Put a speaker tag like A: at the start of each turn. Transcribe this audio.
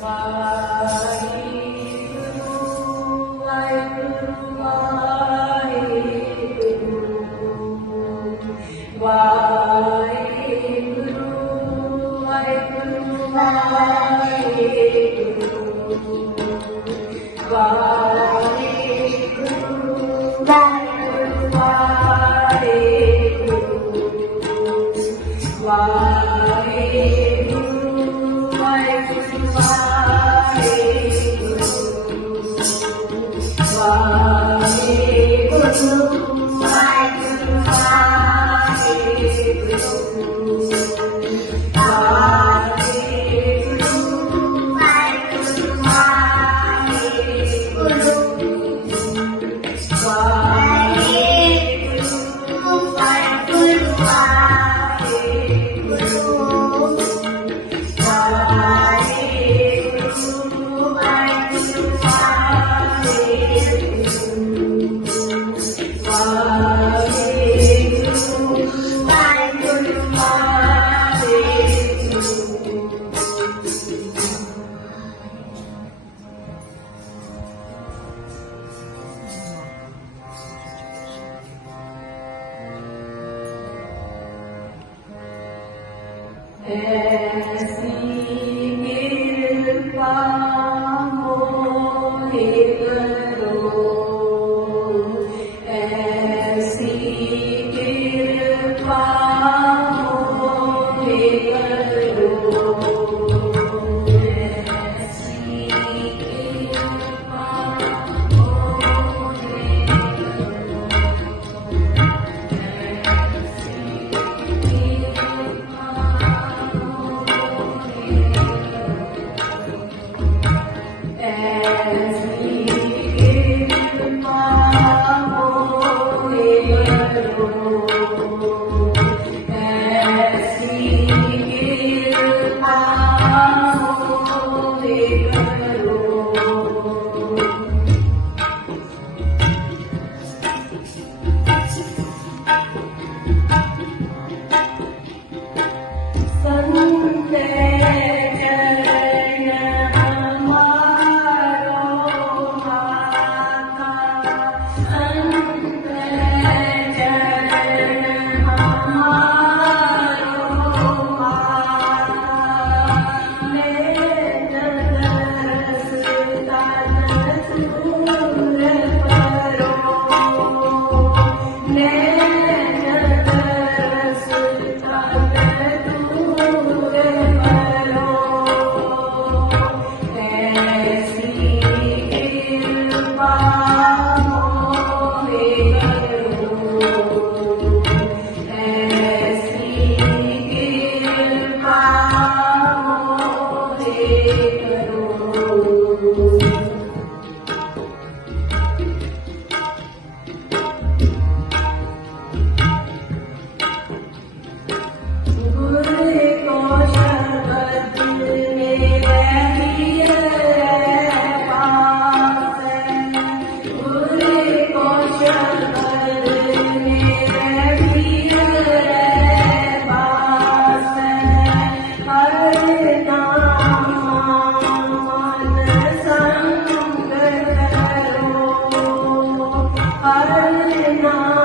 A: Bye. Yeah. Bye. Bye.